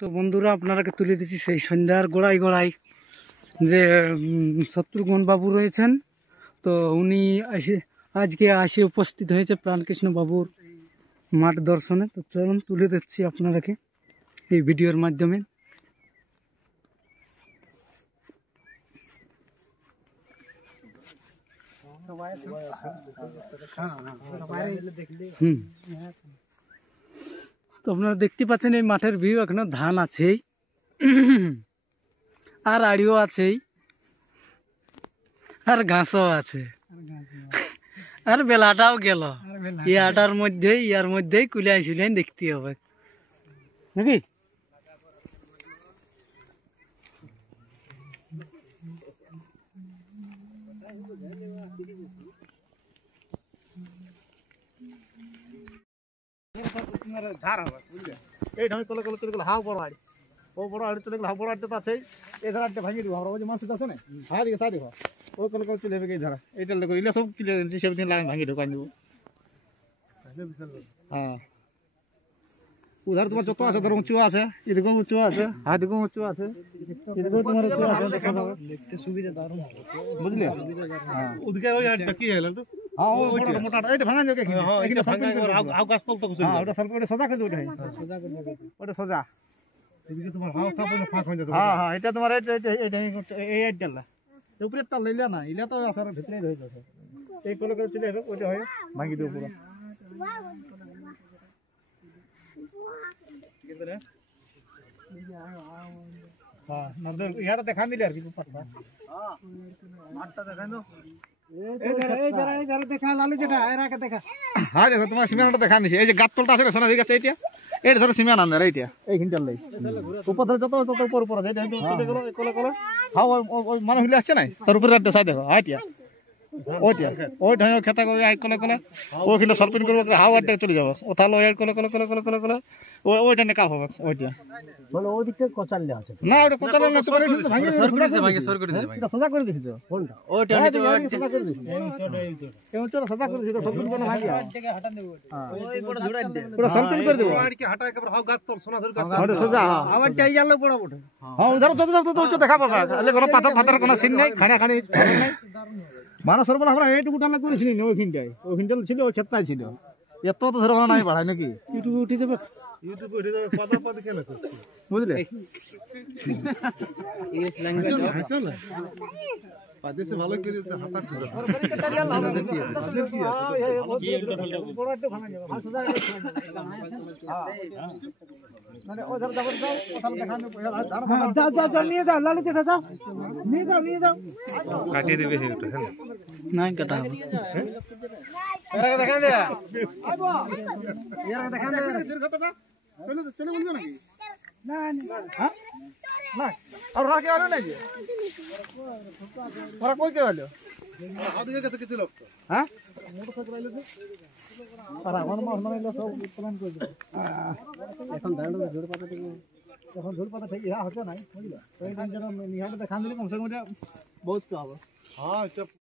তো বন্ধুরা আপনারাকে তুলে দিচ্ছি সেই সন্ধ্যার গোড়ায় গোড়ায় যে শত্রুঘ্ন বাবু রয়েছেন। তো উনি আজকে আসে উপস্থিত হয়েছে প্রাণকৃষ্ণ বাবুর মাঠ দর্শনে। তো চলুন তুলে দিচ্ছি আপনারাকে এই ভিডিওর মাধ্যমে। তো আপনারা দেখতে পাচ্ছেন এই মাঠের ভিউ, এখনো ধান আছেই আর আড়িও আছেই আর ঘাসও আছে আর বেলাটাও গেল। ইয়ার মধ্যেই কুলে আইসিলেন দেখতে হবে নাকি। ধার হবে বুঝলে, এই ঢামি তলে তলে চলে গেলে হাও বড় হাড়ি, ও বড় হাড়ি চলে গেলে হাও বড় হাড়িতে আছে এই ধারাটা ভাঙিয়ে দিব আমরা। ওই যে মাছ আছে না হ্যাঁ দিকে সাইড দেখো ওই কলে করে চলে যাবে এই ধারা, এইটা দেখো ইলে সব ক্লিয়ার হিসেবে দিন লাইন ভাঙিয়ে ঢোকাই দেবো। হ্যাঁ উধার তোমার যত আছে ধরো উঁচু আছে, এদিকেও উঁচু আছে, হাদিকেও উঁচু আছে, এদিকেও তোমার উঁচু আছে, দেখতে সুবিধা দারুণ বুঝলে। হ্যাঁ ওদিকে ওই আড়টা কি হলো তো, হ্যাঁ ওই মোটা এইটা ভাঙা যাবে কি এখানে ভাঙা করে হাও গাছ তল তো কিছু। হ্যাঁ ওটা সরকার ওটা সোজা করে ওটা সোজা করে ওটা সোজা এদিকে তোমার হাও সব ফাঁক হয়ে যাবে। হ্যাঁ হ্যাঁ এটা তোমার এই আড়টা উপরে তাল লইলা না, ইলা তো আসার ভিতরেই রয়ে যাবে। এই কলে করে চলে যাবে ওইটা হয়ে ভাঙি দেব পুরো। হ্যাঁ নদের ইয়াটা দেখান দিলে আর কি পাটটা। হ্যাঁ মাঠটা দেখান দাও, এই ধারে দেখা লালু যেটা এরাকে দেখা। হ্যাঁ দেখো তোমার সিমেন্টটা দেখান দিছি, এই যে গাতলটা আছে সোনা দিকে আছে এইটা, এইটা ধরো সিমেন্ট আনলে এইটা এইখানটার লাই উপর ধরে যত তত উপর উপর আছে, এইটা চলে গেল কলে কলে হাও ওই মানে হিলে আসছে না তার উপরে একটা সাইড দেখো আইটিয়া ওইটা ওই ঢাই খেতা করে আই কলে কলে ওইখানে সলপিন করবো হাও আটটা চলে যাবো ও তাহলে ওই কলে কলে কলে কলে কলে কলে ওইটা নেকা হবে ওইটা বলে ওই দিকটা কচাললে আছে না, ওটা কচাললে না তোমার এটা ভাঙি সর করে দিছে এটা সোজা করে দিছি তো কোনটা ওইটা আমি তো সোজা করে দিছি এই ওটা সোজা করে দিছি সলপিন করে ভাঙি থেকে হাঁটা দেব। ওই বড় জোড়া দে পুরো সলপিন করে দেব আর কি হাঁটা একবার হাও গাছ তোর সোনা ধরে গাছ ওটা সোজা আবার টাই গেল বড় বড়। হ্যাঁ উধার তো দেখা পাবা তাহলে কোনো পাথর পাথর কোনো সিন নাই, খানা খানি নাই মানা সরবরাহ আমরা এইটুকু টালা করেছিলি না ওইখানটা ছিল ওই ক্ষেতটাই ছিল, এত তো ধরো নাই বাড়ায় নাকি ইউটিউবে উঠে যাবে, ইউটিউবে উঠে যাবে পদা পদ কেন করছি বুঝলে। ইংলিশ ল্যাঙ্গুয়েজ পাদেশে ভালো করেছে হাসান করে বড় একটা ভাঙা যাবে আর সোজা মানে ওই ধর যাবো দাও কথা দেখানো যা নিয়ে যাও লালু কে দাদা নিয়ে যাও কাটিয়ে দেবে এটা হ্যাঁ নাই কাটা হবে এরা দেখা দে আইবো এরা দেখা দে দীর্ঘতটা চলে বলবো নাকি না হ্যাঁ না আর রাকে আর নাই যে ওরা কই কে হলো আদিকে কত কিছু লোক হ্যাঁ মোটরসাইকেল আইলো যে আর আমার মাছ মারাইলো সব প্ল্যান করে দিল। এখন দাঁড়ানো জোর পাতা থেকে এখন ঝোল পাতা থেকে হচ্ছে নাই বুঝলা, ওই দিন যেন নিহালে দেখান দিলে কমসে কম বহুত হবে। হ্যাঁ